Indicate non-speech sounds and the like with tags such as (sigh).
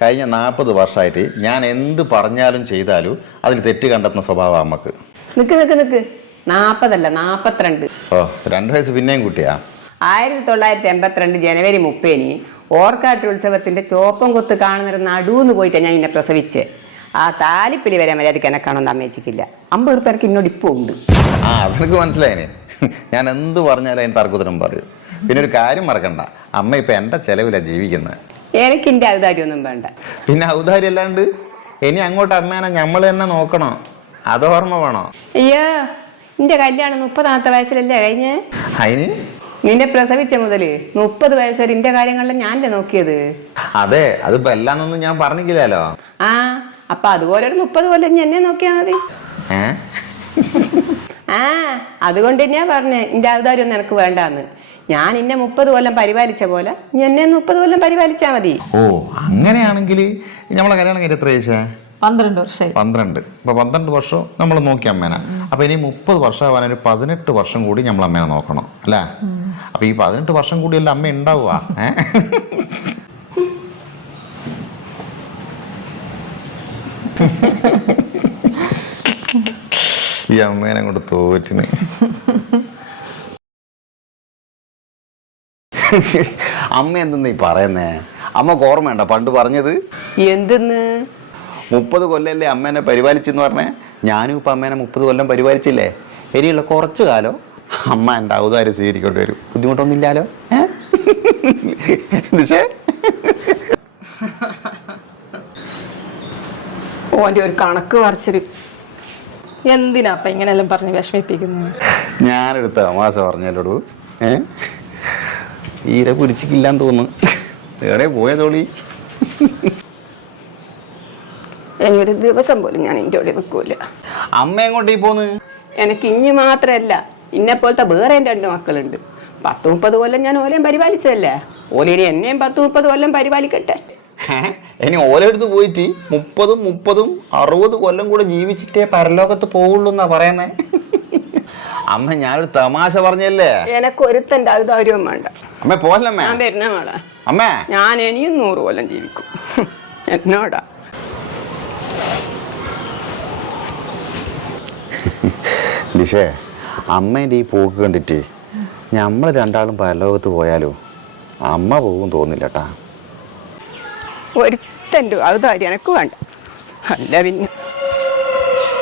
കഴിഞ്ഞ നാൽപ്പത് വർഷമായിട്ട് ഞാൻ എന്ത് പറഞ്ഞാലും ചെയ്താലും അതിൽ തെറ്റ് കണ്ടെത്തുന്ന സ്വഭാവം അമ്മയ്ക്ക്. നിക്ക് നിക്ക് നിക്ക്. നാൽപ്പതല്ല നാൽപ്പത്തിരണ്ട്. ഓ രണ്ട് വയസ്സ് പിന്നെയും കുട്ടിയാ? ആയിരത്തി തൊള്ളായിരത്തി എൺപത്തിരണ്ട് ജനുവരി മുപ്പതിന് ഓർക്കാട്ട് ഉത്സവത്തിന്റെ ചോപ്പം കൊത്ത് കാണുന്ന നടുവെന്ന് പോയിട്ടാണ് ഞാൻ ഇന്നെ പ്രസവിച്ച്. ആ താലിപ്പിലി വരെ മര്യാദയ്ക്ക് എന്നെ കാണുന്ന അമ്മേച്ചിക്കില്ല. അമ്പത് പേർക്ക് ഇന്നോട് ഇപ്പോൾ ഉണ്ട്. ആ അതെനിക്ക് മനസ്സിലായിന്. ഞാൻ എന്ത് പറഞ്ഞാലും അതിന് തർക്കുത്തരം പറയും പിന്നെ ഒരു കാര്യം മറക്കണ്ട. അമ്മ ഇപ്പം എന്റെ ചെലവിലാണ് ജീവിക്കുന്നത് എനിക്ക് എന്റെ ഔദാര്യൊന്നും വേണ്ട. പിന്നെ ഔദാര്യം അല്ലാണ്ട് ഇനി അങ്ങോട്ട് അമ്മേനെ നമ്മൾ തന്നെ നോക്കണോ. അത് ഓർമ്മ വേണോ? അയ്യോ നിന്റെ കല്യാണം മുപ്പതാമത്തെ വയസ്സിലല്ലേ കഴിഞ്ഞേ? അതിന് നിന്നെ പ്രസവിച്ച മുതൽ മുപ്പത് വയസ്സ് വരെ ഇന്റെ കാര്യങ്ങളിലും ഞാനല്ലേ നോക്കിയത്? അതെ അതിപ്പോ എല്ലാന്നൊന്നും ഞാൻ പറഞ്ഞില്ലല്ലോ ആ അപ്പൊ അതുപോലെ ഒരു മുപ്പത് കൊല്ലം എന്നെ നോക്കിയാ മതി. ഏ? ആ അതുകൊണ്ട് തന്നെയാ പറഞ്ഞേ എന്റെ ഔദാര്യം ഒന്നും എനിക്ക് വേണ്ടാന്ന്. ഞാൻ എന്നെ മുപ്പത് കൊല്ലം പരിപാലിച്ച പോലെ എന്നെ മുപ്പത് കൊല്ലം പരിപാലിച്ചാ മതി. ഓ അങ്ങനെയാണെങ്കിൽ നമ്മളെ കല്യാണം കഴിഞ്ഞ എത്ര വയസ്സാ? പന്ത്രണ്ട് വർഷമായി പന്ത്രണ്ട്. അപ്പൊ പന്ത്രണ്ട് വർഷം നമ്മൾ നോക്കി അമ്മേനെ. അപ്പൊ ഇനി മുപ്പത് വർഷം ആവാൻ ഒരു പതിനെട്ട് വർഷം കൂടി നമ്മൾ അമ്മേനെ നോക്കണം അല്ലേ? അപ്പൊ ഈ പതിനെട്ട് വർഷം കൂടി അല്ല അമ്മ ഉണ്ടാവുക ഏ? (laughs) ഈ അമ്മേനെ കൊണ്ട് തോറ്റിന്. അമ്മ എന്തെന്ന് ഈ പറയുന്നേ? അമ്മ ഓർമ്മയുണ്ട പണ്ട് പറഞ്ഞത്? എന്തെന്ന്? മുപ്പത് കൊല്ലല്ലേ അമ്മേനെ പരിപാലിച്ചെന്ന് പറഞ്ഞേ? ഞാനും ഇപ്പം അമ്മേനെ മുപ്പത് കൊല്ലം പരിപാലിച്ചില്ലേ? ഇനിയുള്ള കുറച്ചു കാലം അമ്മ എന്റെ ഔദാര്യം സ്വീകരിക്കേണ്ടി വരും. ബുദ്ധിമുട്ടൊന്നുമില്ലാലോ? ഇല്ലാലോ ഓന്റെ ഒരു കണക്ക് പറിച്ചൊരു എന്തിനാ അപ്പൊ ഇങ്ങനെയെല്ലാം പറഞ്ഞ് വിഷമിപ്പിക്കുന്നു? ഞാനെടുത്ത മാസം പറഞ്ഞല്ലോടു. ഏ? ഈരെ പിടിച്ചിട്ടില്ലാന്ന് തോന്നുന്നു വേറെ പോയതോളി തോളി ഒരു ദിവസം പോലും ഞാൻ എന്റെ കൂടെ വെക്കൂല അമ്മ എങ്ങോട്ടീ പോന്ന്? എനിക്ക് ഇനി മാത്രമല്ല ഇന്നെ പോലത്തെ വേറെ രണ്ട് മക്കളുണ്ട്. പത്ത് മുപ്പത് കൊല്ലം ഞാൻ ഓലെയും പരിപാലിച്ചതല്ലേ? ഓലിനി എന്നെയും പത്ത് മുപ്പത് കൊല്ലം പരിപാലിക്കട്ടെ? (laughs) ഇനി ഓരോരുത്ത് പോയിട്ട് മുപ്പതും മുപ്പതും അറുപത് കൊല്ലം കൂടെ ജീവിച്ചിട്ടേ പരലോകത്ത് പോവുള്ളൂ എന്നാ പറയുന്നേ. (laughs) അമ്മ ഞാനൊരു തമാശ പറഞ്ഞല്ലേ? എനക്ക് ഔദാര്യവും വേണ്ട. അമ്മ പോലമ്മേ ഞാൻ വരുന്ന മോളെ. അമ്മേ? ഞാൻ ഇനിയും നൂറ് കൊല്ലം ജീവിക്കും. (laughs) എന്നോടാ. ലിഷേ അമ്മേന്റെ ഈ പോക്ക് കണ്ടിട്ട് നമ്മൾ രണ്ടാളും പരലോകത്ത് പോയാലോ? അമ്മ പോകും തോന്നില്ല കേട്ടാ ഒരുത്തന്റെ ഔദാര്യം എനക്ക് വേണ്ട. അല്ല പിന്നെ